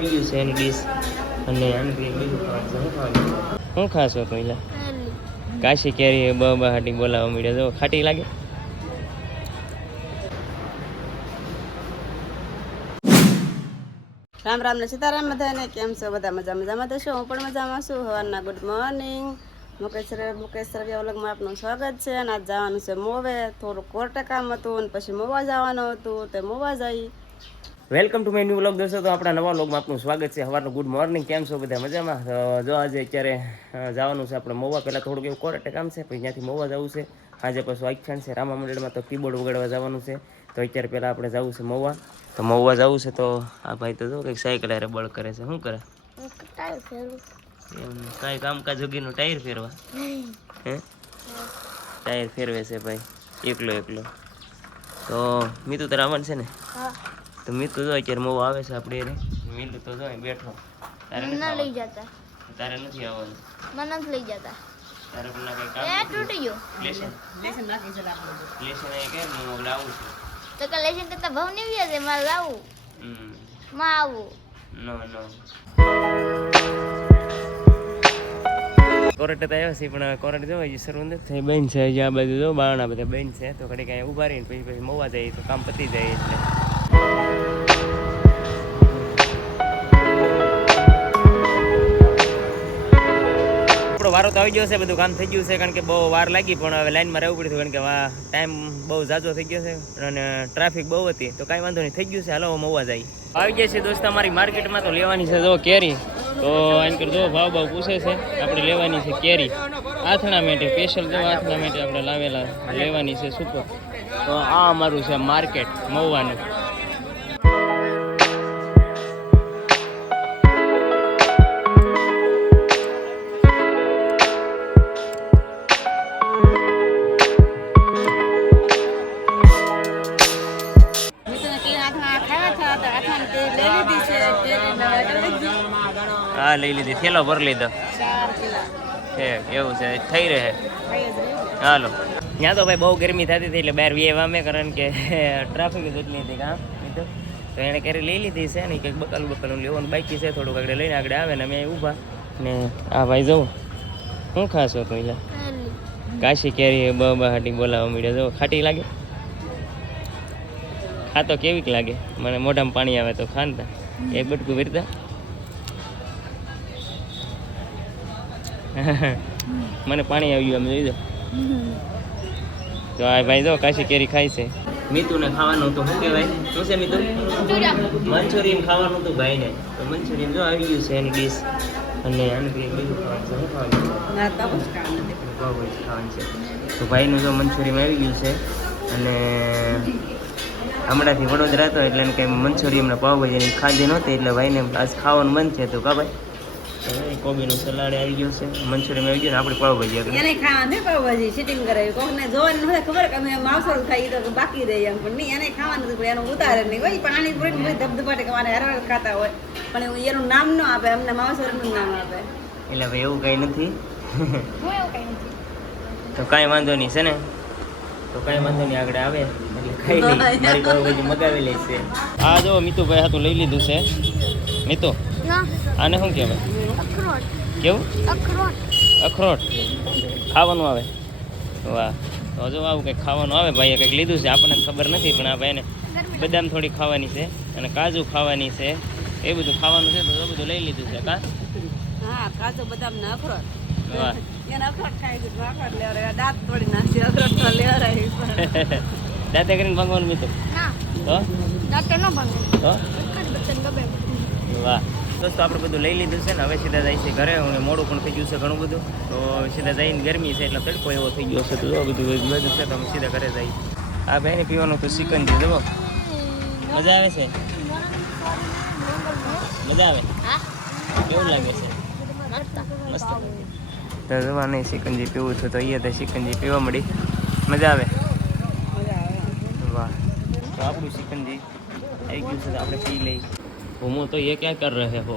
આવી ગયું છે એની ડીશ અને આને બીજું શું શું ખાશો પહેલાં? કાશી કેરી બાબા હાટી બોલાવવા મળ્યા જો ખાટી લાગે? રામ રામ ને સીતારામ બધાને. કેમ છો? બધા મજા મજામાં તો છો? હું પણ મજામાં છું. હવારના ગુડ મોર્નિંગ મુકેશ મુકેશ રવિ વ્લોગમાં આપનું સ્વાગત છે. અને આજ જવાનું છે મોવે. થોડું કોર્ટે કામ હતું અને પછી મોવા જવાનું હતું. તે મોવા જઈ. Welcome to my new blog દોસ્તો, તો આપણા નવા બ્લોગમાં આપનું સ્વાગત છે. સવારનું ગુડ મોર્નિંગ, કેમ છો બધા મજામાં? જો આજે અત્યારે જવાનું છે આપણે મોવા પહેલાં થોડુંક એવું કોરેટે કામ છે, પછી ત્યાંથી મોવા જવું છે. આજે પાછું આખ્યાન છે, રામા મંડળમાં તો કીબોર્ડ વગાડવા જવાનું છે. તો અત્યારે પહેલાં આપણે જવું છે મોવા તો મોવા જવું છે તો આ ભાઈ તો જો કંઈક સાયકલ હારે બળ કરે છે. શું કરે? એમ કાંઈ કામકાજ જોગીનું ટાયર ફેરવા? હે? ટાયર ફેરવે છે ભાઈ. એકલો એકલો. તો મીતુ તારે આવવાનું છે ને? તો મીતુ જો અત્યારે મોવા આવે છે આપણે એને. મિલ તો જો બેઠો. તારે ના લઈ જતા. તારે નથી આવવાનું. મને નથી લઈ જતા. તારે પણ કઈ એ તૂટી ગયો. લેશન લેસન બાકી છે આપણું લેશન એ કે હું લાવું આવું છું. તો કે લેજન કરતા ભાવ નહીં વ્યાજે મારે લાવું. હમ. માં આવું. નો નો. કોરટ તો આવ્યો છે પણ કોરટ જો હજી શરૂ નથી થઈ. બેન છે હજી આ બાજુ જો બારણા બધા બેન છે. તો ઘડી કાંઈ ઊભા રહીને પછી પછી મોવા જાય તો કામ પતી જાય એટલે. વારો તો આવી ગયો છે, બધું કામ થઈ ગયું છે, કારણ કે બહુ વાર લાગી, પણ હવે લાઈનમાં રહેવું પડ્યું કારણ કે ટાઈમ બહુ ઝાઝો થઈ ગયો છે અને ટ્રાફિક બહુ હતી. તો કાંઈ વાંધો નહીં, થઈ ગયું છે. હાલો મોવા જાય. આવી ગયા છે દોસ્ત, અમારી માર્કેટમાં તો લેવાની છે જો કેરી. તો એમ કરી જો ભાવ ભાવ પૂછે છે, આપણે લેવાની છે કેરી. આથણા માટે સ્પેશિયલ જો આથણા માટે આપણે લાવેલા, લેવાની છે સુપર તો આ અમારું છે માર્કેટ મહુવાનું થેલો ભરી લીધો. એવું છે થઈ રહે. હાલો. ત્યાં તો ભાઈ બહુ ગરમી થતી હતી એટલે બહાર વીએ વામે કારણ કે ટ્રાફિક જ એટલી હતી કામ તો એણે ક્યારે લઈ લીધી છે ને કંઈક બકલ બકાલું લેવાનું બાકી છે. થોડુંક આગળ લઈને આગળ આવે ને અમે ઊભા. ને આ ભાઈ જવું શું ખાશો હોતું એટલે કાશી કેરી બહાટી બોલાવવા મળ્યા જો ખાટી લાગે? ખાતો કેવીક લાગે? મને મોઢામાં પાણી આવે તો ખાનતા એક બટકું વીરતા મને પાણી આવી ગયું આમ જોઈ દો તો આ ભાઈ જો કાશી કેરી ખાય છે. મીતુને ખાવાનું તો શું કહેવાય? શું છે મીતુ? મંચુરિયન. ખાવાનું હતું ભાઈને. તો મંચુરિયન જો આવી ગયું છે એની ડીશ અને આને બીજું ખાવાનું છે? ખાવાનું છે? તો ભાઈનું જો મંચુરિયન આવી ગયું છે. અને હમણાંથી વડોદરા હતો એટલે એને કંઈ મંચુરિયન પાવભાજી ખાધી નહોતી એટલે ભાઈને આજ ખાવાનું મન છે. તો કા ભાઈ? કોબીનું સલાડ આવી ગયું છે. મંચુરિયન આવી ગયું ને આપણી પાવભાજી આગળ. એને ખાવા ને પાવભાજી સીટિંગ કરાવી. કોકને જોવાની નથી ખબર કે અમે માવસર ખાઈ તો બાકી રહી એમ. પણ નહીં એને ખાવાનું નથી પણ એનું ઉતારે નહીં. હોય પાણી પૂરી ને ધબધબાટે કે મારે હરવાર ખાતા હોય. પણ એવું એનું નામ ન આપે અમને માવસરનું નામ આપે. એટલે ભાઈ એવું કંઈ નથી. કઈ નથી. તો કાંઈ વાંધો નહીં છે ને? તો કાંઈ વાંધો નહીં આગળ આવે. એટલે ખાઈ લઈ મારી પાવભાજી મગાવી લે છે આ જો મીતુભાઈ હાથું લઈ લીધું છે. મિતુ ના આને શું કહેવાય? અખરોટ. કેવું? અખરોટ. અખરોટ. ખાવાનું આવે. વાહ. તો જો આવું કંઈક ખાવાનું આવે ભાઈએ કંઈક લીધું છે આપણને ખબર નથી પણ આ ભાઈને બદામ થોડી ખાવાની છે અને કાજુ ખાવાની છે. એ બધું ખાવાનું છે તો બધું લઈ લીધું છે કા? હા કાજુ બદામ ને અખરોટ. વાહ. દાંત કરીને ભગવાન મીઠું તો દાંતે ન ભાંગે. તો વાહ. દોસ્તો આપણે બધું લઈ લીધું છે ને, હવે સીધા જાય છે ઘરે. અને મોડું પણ થઈ ગયું છે ઘણું બધું. તો સીધા જઈને ગરમી છે એટલે તડકો એવો થઈ ગયો છે. તો બધું બધું છે, તો અમે સીધા ઘરે જઈએ. આ ભાઈને પીવાનું તો સિકંજી જુઓ. મજા આવે છે? મજા આવે? કેવું લાગે છે? મસ્ત? તો જવા નહીં સિકંજી પીવું છું તો અહીંયા તો સિકંજી પીવા મળી. મજા આવે? વાહ. તો આપણું સિકંજી આવી ગયું છે તો આપણે પી લઈ હું તો ये क्या कर रहे हो?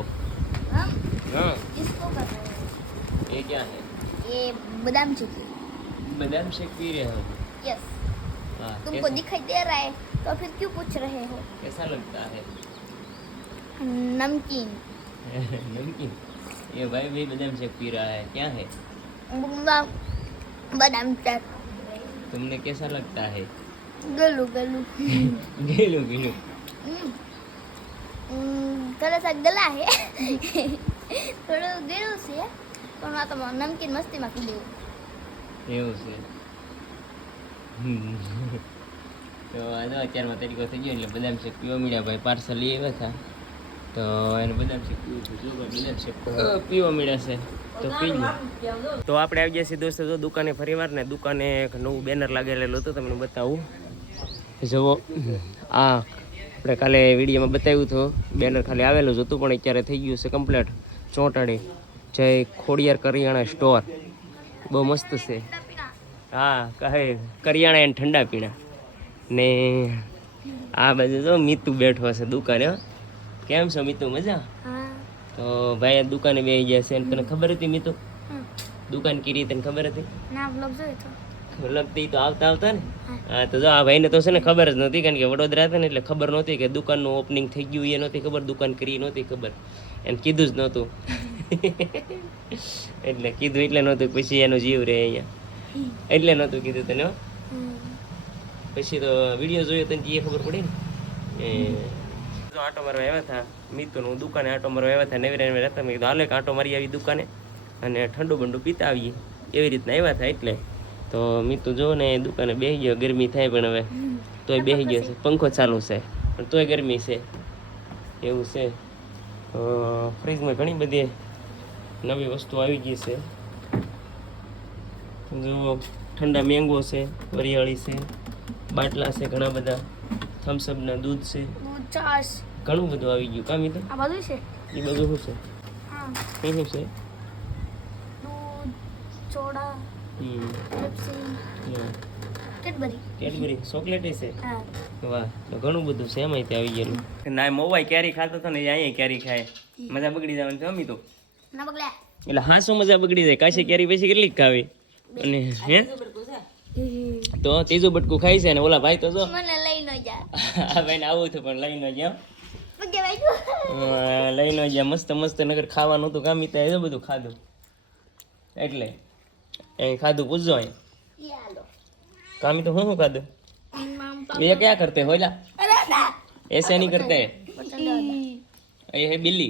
हम हाँ। इसको कर रहे ये क्या है? ये बादाम चिकी बादाम शेक पी रहे हो? यस हाँ तुमको दिखाई दे रहा है तो फिर क्यों पूछ रहे हो? कैसा लगता है? नमकीन। नमकीन? ये भाई भी बादाम शेक पी रहा है क्या है? बादाम बादाम चक तुमने कैसा लगता है? गलू गलू। गीलो गीलो। થોડા સા ગલા હે. થોડું ગળ્યું છે, પણ આ તો નમકીન મસ્તીમાં પી લેવું એવું છે. તો આજે અત્યારમાં તરીકો થઈ ગયો એટલે બદામ શેક પીવા મળ્યા ભાઈ. પાર્સલ લઈ આવ્યા હતા. તો એને બદામ શેક પીવું બદામ શેક પીવા મળ્યા છે. તો પી તો આપણે આવી જઈએ છીએ દોસ્તો, જો દુકાને ફરી વાર ને, દુકાને એક નવું બેનર લાગેલું હતું, તમને બતાવું. જુઓ. આ આપણે કાલે વિડીયોમાં બતાવ્યું હતું બેનર ખાલી આવેલું જ હતું પણ અત્યારે થઈ ગયું છે કમ્પ્લેટ ચોંટાડી. જય ખોડિયાર કરિયાણા સ્ટોર બહુ મસ્ત છે. હા કહે કરિયાણા એને ઠંડા પીણા. ને આ બાજુ જો મીતુ બેઠો છે દુકાને હો. કેમ છો મીતુ મજા? તો ભાઈ આ દુકાને બેસી ગયા છે તને ખબર હતી મીતુ? દુકાન કીરી તને ખબર હતી? ના બ્લોગ જોયો તો. લગતી તો આવતા આવતા ને. હા. તો જો આ ભાઈને તો છે ને ખબર જ નહોતી કારણ કે વડોદરા હતા ને એટલે ખબર નહોતી કે દુકાનનું ઓપનિંગ થઈ ગયું એ નહોતી ખબર દુકાન કરી નહોતી ખબર. એને કીધું જ નહોતું. એટલે કીધું એટલે નહોતું પછી એનો જીવ રહે અહીંયા. એટલે નહોતું કીધું તને પછી તો વીડિયો જોયો તને એ ખબર પડી ને? એ. જો આટો મારવા આવ્યા હતા મિત્રનું દુકાને આટો મારવા આવ્યા હતા નવી રહેતા મેં કીધું હાલે આટો મારી આવી દુકાને અને ઠંડુ બંડુ પીતા આવીએ. એવી રીતના આવ્યા હતા એટલે. તો મિતુ જો ને દુકાને બેસી ગયો ગરમી થાય પણ હવે. તોય બેસી ગયો છે. પંખો ચાલુ છે. પણ તોય ગરમી છે. એવું છે. ફ્રીજમાં ઘણી બધી નવી વસ્તુ આવી ગઈ છે. જો ઠંડા મેંગો છે વરિયાળી છે બાટલા છે ઘણા બધા. થમ્સઅપના દૂધ છે. ઘણું બધું આવી ગયું. કામ તો આ બધું છે? એ બધું શું છે? શું છે? દૂધ સોડા. કેડબરી. કેડબરી. ચોકલેટ છે વાહ. તો ઘણું બધું છે ત્યાં આવી ગયેલું. ના મોવાઈ કેરી ખાતો હતો ને અહીંયા કેરી ખાય. મજા બગડી જવાની છે અમી તો. ના બગલા એટલે હા શું મજા બગડી જાય. કાશી કેરી પછી કેટલીક ખાવી? અને હે? તો ત્રીજું બટકું ખાય છે ને ઓલા ભાઈ તો જો. મને લઈ ન જા. આ ભાઈને આવું હતું પણ વાગ્યું અ, લઈને જ્યાં મસ્ત મસ્ત નગર ખાવાનું હતું. કામ ત્યાં બધું ખાધું. એટલે. એ ખાધું પૂછજો અહીં યાલો કામી તો શું શું ખાધું ये क्या करते हो ला ऐसे नहीं करते ये है बिल्ली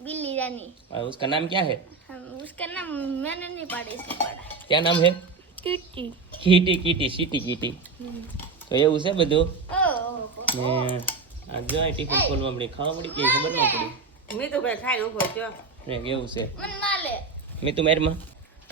बिल्ली रानी और उसका नाम क्या है हम उसका नाम मैंने नहीं पढ़ा इसने पढ़ा क्या नाम है TT kitty kitty city kitty તો એવું છે બધું ओह ને આ જો આ ટિફિન ખોલવા મળી ખાવા મળી કે ખબર ન પડી મેં તો ભાઈ ખાઈને ઊભો થયો ને એવું છે मन माले મેં તું મેરમાં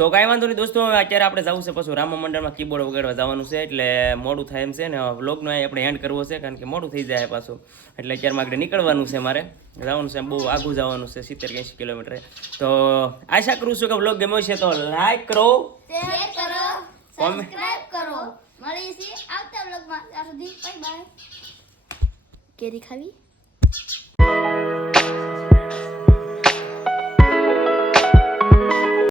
તો કાંઈ વાંધો નહીં દોસ્તો અત્યારે આપણે જવું છે પછી રામા મંડળમાં કીબોર્ડ વગાડવા જવાનું છે એટલે મોડું થાય એમ છે ને વ્લોગનો આપણે એન્ડ કરવો છે કારણ કે મોડું થઈ જાય પાછું. એટલે અત્યારમાં આગળ નીકળવાનું છે મારે. જવાનું છે બહુ આગું જવાનું છે સિત્તેર એંશી કિલોમીટર. તો આશા કરું છું કે વ્લોગ ગમ્યો છે તો લાઈક કરો. શેર કરો સબસ્ક્રાઇબ કરો. મળીએ આવતા વ્લોગમાં ત્યાં સુધી બાય બાય કેરી ખાવી?